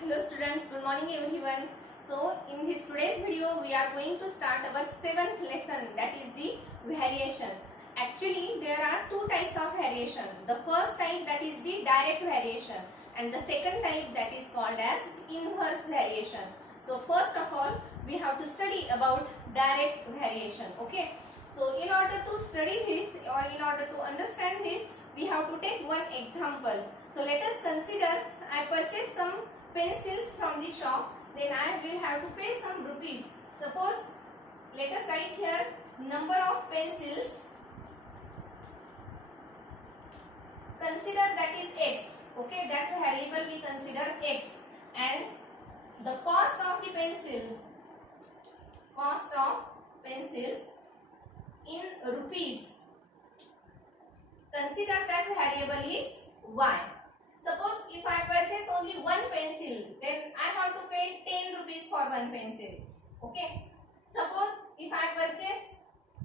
Hello students, good morning everyone. So in this today's video we are going to start our 7th lesson, that is the variation. Actually there are two types of variation. The first type, that is the direct variation, and the second type, that is called as inverse variation. So first of all we have to study about direct variation. Okay, so in order to study this or in order to understand this, we have to take one example. So let us consider I purchased some pencils from the shop, then I will have to pay some rupees. Suppose let us write here number of pencils, consider that is x. Okay, that variable we consider x, and the cost of the pencil, cost of pencils in rupees, consider that variable is y. Suppose if I purchase only one pencil, then I have to pay 10 rupees for one pencil. Okay. Suppose if I purchase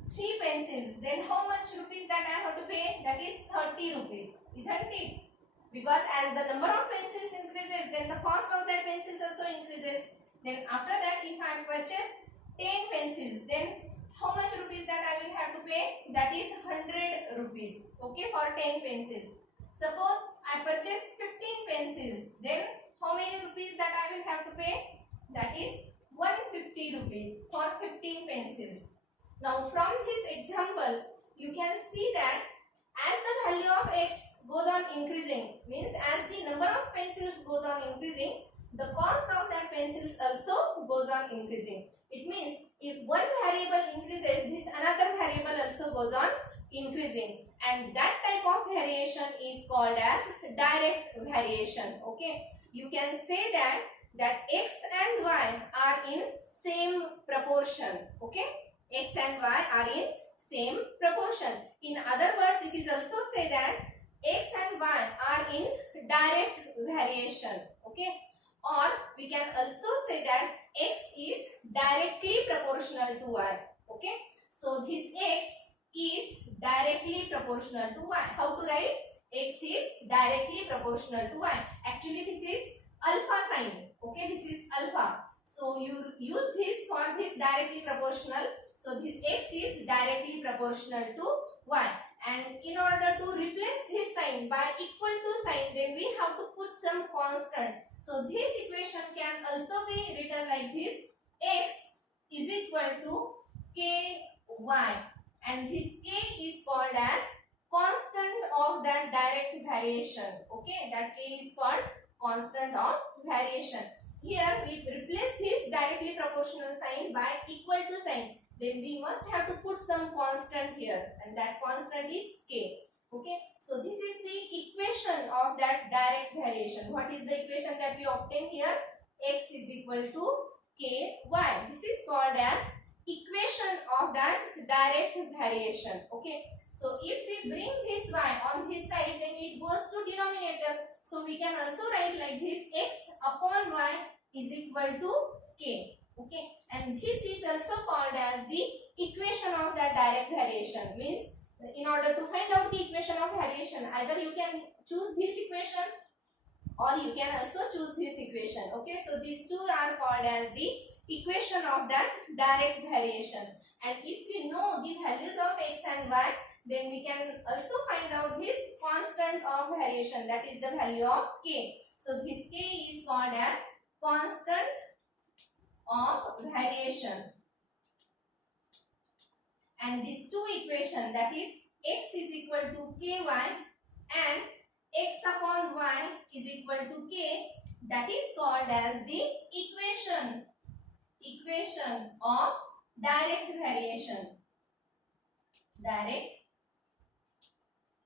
3 pencils, then how much rupees that I have to pay? That is 30 rupees, isn't it? Because as the number of pencils increases, then the cost of that pencils also increases. Then after that, if I purchase 10 pencils, then how much rupees that I will have to pay? That is 100 rupees. Okay, for 10 pencils. Suppose I purchase 15 pencils, then how many rupees that I will have to pay? That is 150 rupees for 15 pencils. Now from this example, you can see that as the value of x goes on increasing, means as the number of pencils goes on increasing, the cost of that pencils also goes on increasing. It means if one variable increases, this another variable also goes on increasing, and that type of variation is called as direct variation. Okay, you can say that x and y are in same proportion. Okay, x and y are in same proportion. In other words, it is also say that x and y are in direct variation. Okay, or we can also say that x is directly proportional to y. Okay, so this x is directly proportional to y. How to write? X is directly proportional to y. Actually this is alpha sign. Okay, this is alpha. So you use this for this directly proportional. So this x is directly proportional to y. And in order to replace this sign by equal to sign, then we have to put some constant. So this equation can also be written like this: x is equal to ky, and this k is called as constant of that direct variation. Okay, that k is called constant of variation. Here we replace this directly proportional sign by equal to sign. Then we must have to put some constant here, and that constant is k. Okay, so this is the equation of that direct variation. What is the equation that we obtain here? X is equal to ky. This is called as equation of that direct variation. Okay, so if we bring this y on this side, then it goes to denominator. So we can also write like this: x upon y is equal to k. Okay, and this is also called as the equation of that direct variation. Means in order to find out the equation of variation, either you can choose this equation or you can also choose this equation. Okay, so these two are called as the equation of that direct variation. And if we know the values of x and y, then we can also find out this constant of variation, that is the value of k. So this k is called as constant of variation. And these two equation, that is x is equal to ky and x upon y is equal to k, that is called as the equation of direct variation. Direct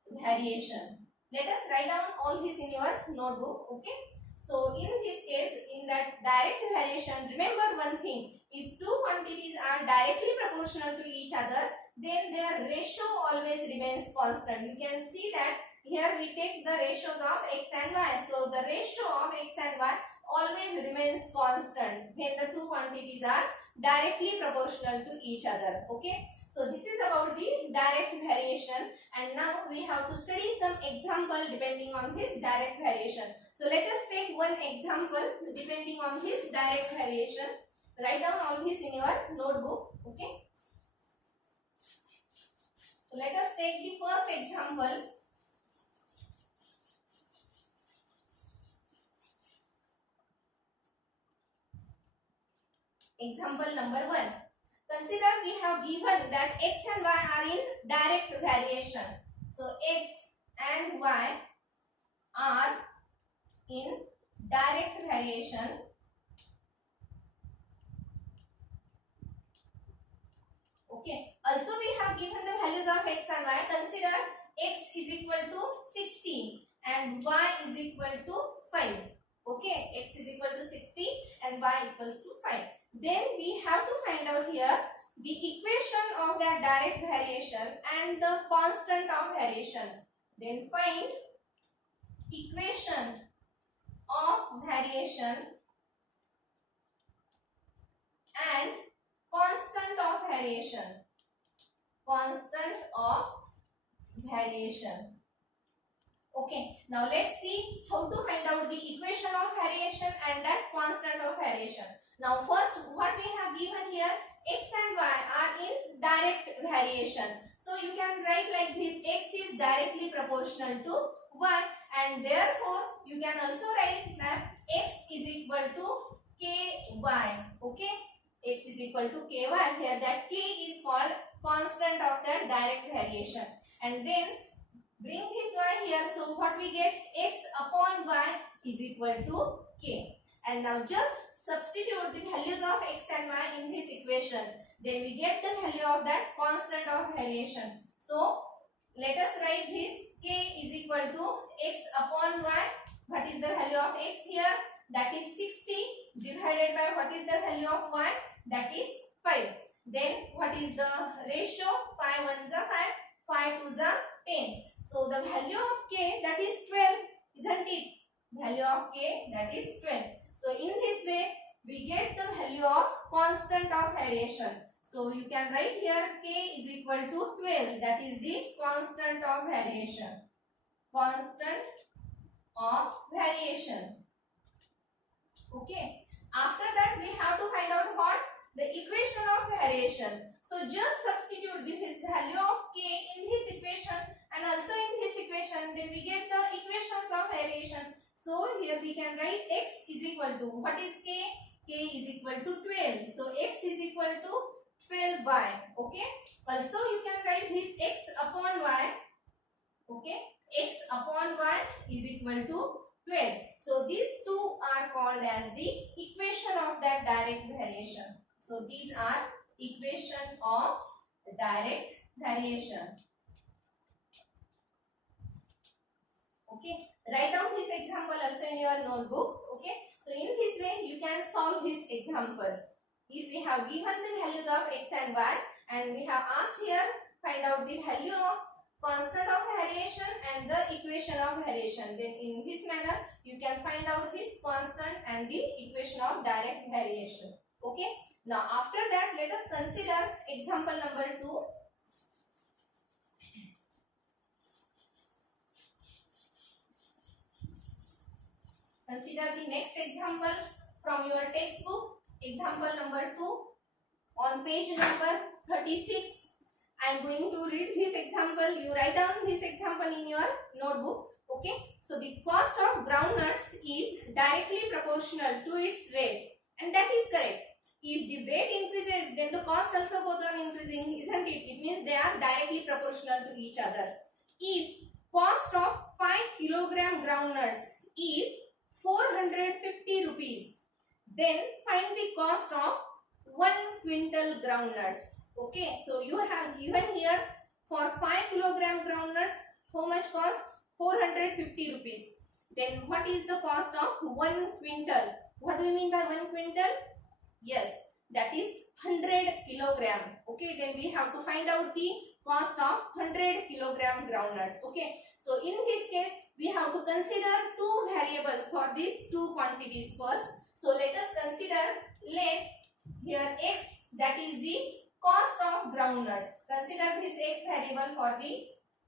variation. Let us write down all this in your notebook. Okay, so in this case, in that direct variation, remember one thing: if two quantities are directly proportional to each other, then their ratio always remains constant. You can see that here we take the ratios of x and y. So the ratio of x and y always remains constant when the two quantities are directly proportional to each other. Okay, so this is about the direct variation, and now we have to study some example depending on this direct variation. So let us take one one example depending on his direct variation. Write down all this in your notebook. Okay. So let us take the first example. Example number 1. Consider we have given that x and y are in direct variation. So x and y are in direct variation. Okay. Also we have given the values of x and y. Consider x is equal to 16 and y is equal to 5. Okay. X is equal to 60 and y equals to 5. Then we have to find out here the equation of that direct variation and the constant of variation. Then find equation of variation and constant of variation. Constant of variation. Okay. Now let's see how to find out the equation of variation and that constant of variation. Now first, what we have given here, x and y are in direct variation. So you can write like this, x is directly proportional to y, and therefore you can also write that x is equal to ky. Okay. X is equal to ky. Here that k is called constant of the direct variation. And then bring this y here. So what we get, x upon y is equal to k. And now just substitute the values of x and y in this equation. Then we get the value of that constant of variation. So let us write this, k is equal to x upon y. What is the value of x here? That is 60 divided by what is the value of y? That is 5. Then what is the ratio? 5 1s are 5, 5 2s are 10. So the value of k, that is 12, isn't it? Value of k, that is 12. So in this way we get the value of constant of variation. So you can write here k is equal to 12. That is the constant of variation. Constant of variation. Okay. After that we have to find out what? The equation of variation. So just substitute this value of k in this equation and also in this equation. Then we get the equations of variation. So here we can write x is equal to, what is k? K is equal to 12. So x is equal to 12y. Okay. Also you can write this x upon y. Okay. X upon y is equal to 12. So these two are called as the equation of that direct variation. So these are equation of direct variation. Okay. Write down this example also in your notebook. Okay. So in this way you can solve this example. If we have given the values of x and y and we have asked here, find out the value of constant of variation and the equation of variation. Then in this manner you can find out this constant and the equation of direct variation. Okay. Now after that let us consider example number 2. Consider the next example from your textbook. Example number 2 on page number 36. I am going to read this example. You write down this example in your notebook. Okay. So the cost of groundnuts is directly proportional to its weight, and that is correct. If the weight increases, then the cost also goes on increasing, isn't it? It means they are directly proportional to each other. If cost of 5 kilogram groundnuts is 450 rupees, then find the cost of 1 quintal groundnuts. Okay, so you have given here for 5 kilogram groundnuts, how much cost? 450 rupees. Then what is the cost of 1 quintal? What do you mean by 1 quintal? Yes, that is 100 kilogram. Okay, then we have to find out the cost of 100 kilogram groundnuts. Okay, so in this case we have to consider two variables for these two quantities first. So let us consider, let here x, that is the cost of groundnuts. Consider this x variable for the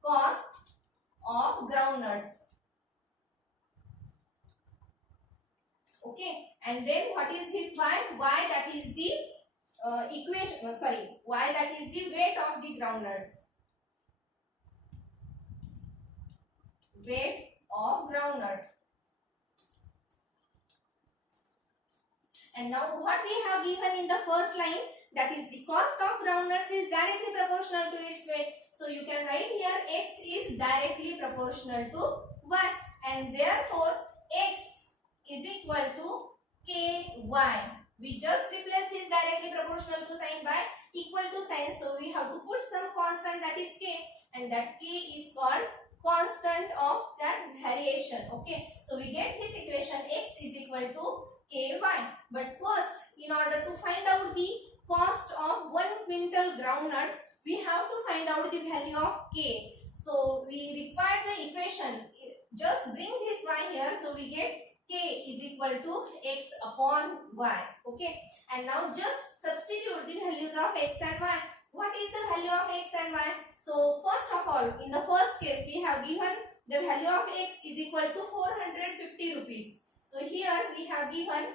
cost of groundnuts. Okay, and then what is this y? Y, that is the equation, y, that is the weight of the groundnuts. Weight of groundnut. And now what we have given in the first line, that is the cost of groundnuts is directly proportional to its weight. So you can write here x is directly proportional to y, and therefore x is equal to ky. We just replace this directly proportional to sign by equal to sign. So we have to put some constant, that is k, and that k is called constant of that variation. Okay, so we get this equation x is equal to ky. But first, in order to find out the cost of 1 quintal groundnut, we have to find out the value of k. So we require the equation. Just bring this y here. So we get k is equal to x upon y. Okay, and now just substitute the values of x and y. What is the value of x and y? So first of all, in the first case, we have given the value of x is equal to 450 rupees. So here we have given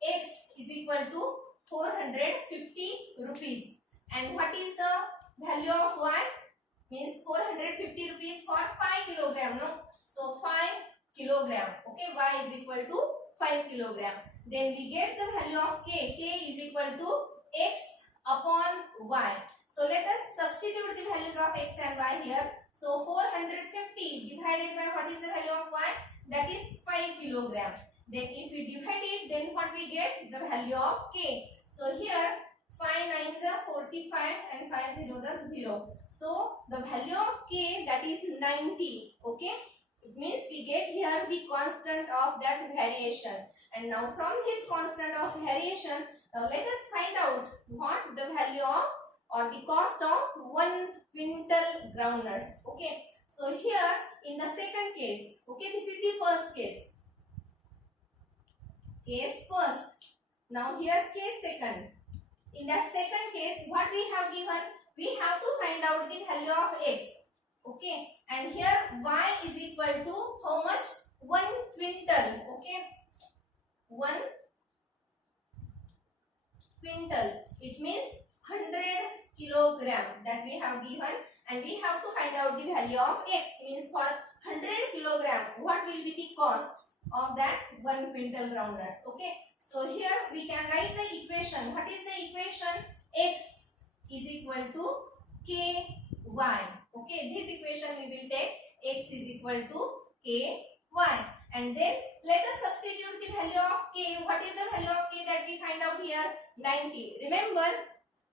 x is equal to 450 rupees. And what is the value of y? Means 450 rupees for 5 kilogram, no? So 5 kilogram. Okay, y is equal to 5 kilogram. Then we get the value of k. K is equal to x upon y. So let us substitute the values of x and y here. So 450 divided by what is the value of y? That is 5 kilogram. Then if we divide it, then what we get? The value of k. So here 5 9s are 45 and 5 zeros are 0. So the value of k, that is 90. Okay, it means we get here the constant of that variation. And now from this constant of variation, now let us find out what the value of or the cost of 1 quintal groundnuts. Okay, so here in the second case, okay, this is the first case. Case first. Now here case second. In that second case, what we have given, we have to find out the value of x. Okay, and here y is equal to how much? 1 quintal. Okay, 1 quintal. It means 100 kilogram that we have given, and we have to find out the value of x. Means for 100 kilogram, what will be the cost of that 1 quintal groundnuts? Okay, so here we can write the equation. What is the equation? X is equal to ky. Okay, this equation we will take x is equal to ky, and then let us substitute the value of k. What is the value of k that we find out here? 90. Remember,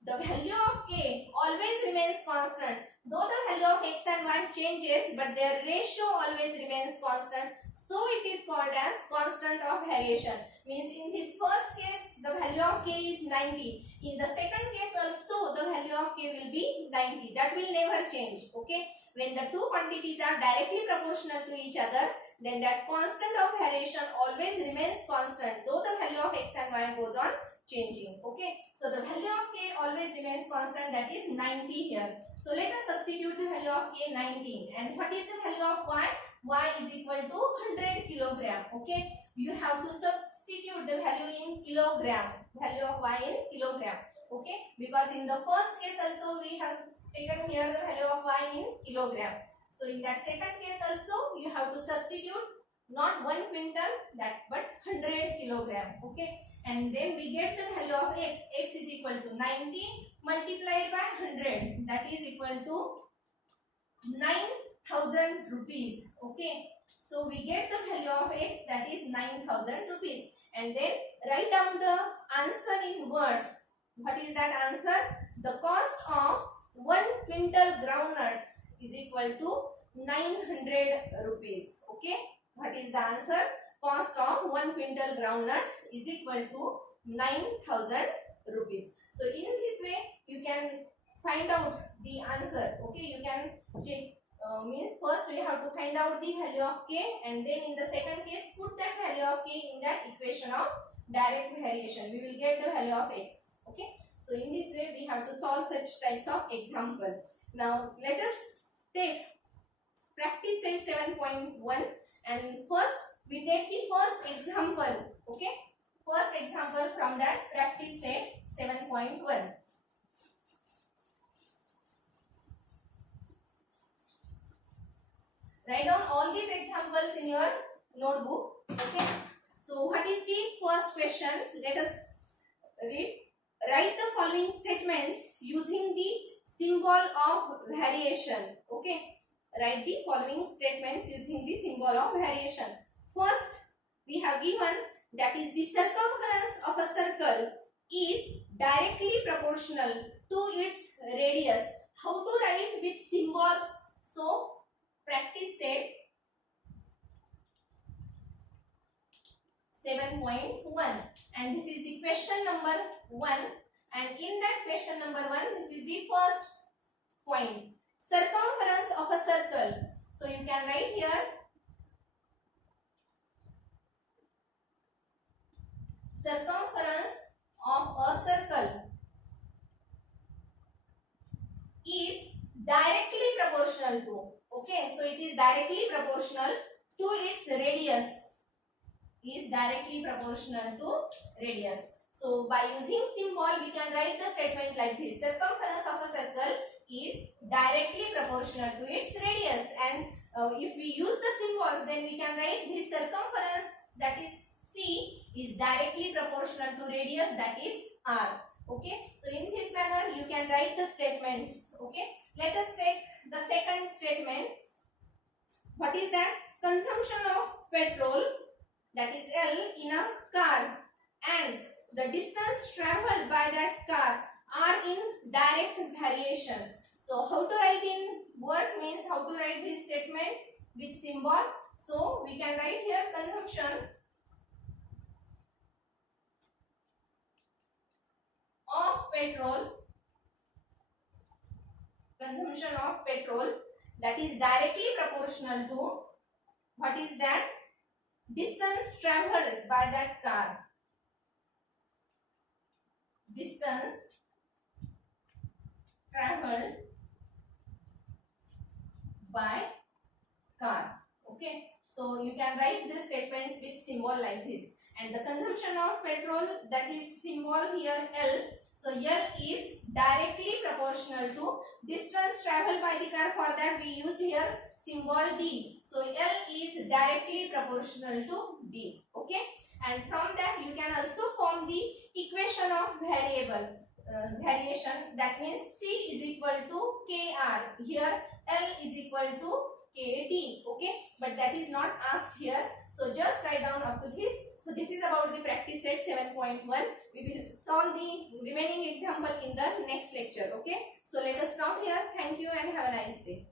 the value of k always remains constant. Though the value of x and y changes, but their ratio always remains constant. So it is called as constant of variation. Means in this first case, the value of k is 90. In the second case also, the value of k will be 90. That will never change. Okay. When the two quantities are directly proportional to each other, then that constant of variation always remains constant, though the value of x and y goes on changing. Okay, so the value of k always remains constant, that is 90 here. So let us substitute the value of k 19. And what is the value of y? Y is equal to 100 kilogram. Okay, you have to substitute the value in kilogram. Value of y in kilogram. Okay, because in the first case also we have taken here the value of y in kilogram. So in that second case also you have to substitute not 1 quintal but 100 kilogram. Okay, and then we get the value of x. X is equal to 90 multiplied by 100, that is equal to 9,000 rupees. Okay, so we get the value of x, that is 9,000 rupees, and then write down the answer in words. What is that answer? The cost of 1 quintal groundnuts is equal to 900 rupees. Okay, what is the answer? Cost of 1 quintal groundnuts is equal to 9,000 rupees. So in this way you can find out the answer. Okay, you can check. Means first we have to find out the value of k, and then in the second case put that value of k in that equation of direct variation. We will get the value of x. Okay, so in this way we have to solve such types of example. Now let us take practice set 7.1, and first we take the first example Okay, first example from that practice set 7.1. Write down all these examples in your notebook. Okay, so what is the first question? Let us read. Write the following statements using the symbol of variation. Okay, write the following statements using the symbol of variation. First, we have given that is the circumference of a circle is directly proportional to its radius. How to write with symbol? So practice set 7.1, and this is the question number 1, and in that question number 1 this is the first point, circumference of a circle. So you can write here circumference of a circle is directly proportional to, okay, so it is directly proportional to its radius, is directly proportional to radius. So by using symbol we can write the statement like this, circumference of a circle is directly proportional to its radius, and if we use the symbols then we can write this circumference, that is C, is directly proportional to radius, that is R. Okay, so in this manner you can write the statements. Okay, let us take the second statement. What is that? Consumption of petrol, that is L, in a car, and the distance traveled by that car are in direct variation. So how to write in words means how to write this statement with symbol. So we can write here consumption of petrol, consumption of petrol, that is directly proportional to, what is that? Distance traveled by that car. Distance traveled by car. Okay, so you can write the statements with symbol like this, and the consumption of petrol, that is symbol here L. So L is directly proportional to distance traveled by the car. For that we use here symbol D. So L is directly proportional to D. Okay, and from that you can also form the equation of variation, that means C is equal to KR. Here L is equal to KT. Okay, but that is not asked here, so just write down up to this. So this is about the practice set 7.1. We will solve the remaining example in the next lecture. Okay, so let us stop here. Thank you and have a nice day.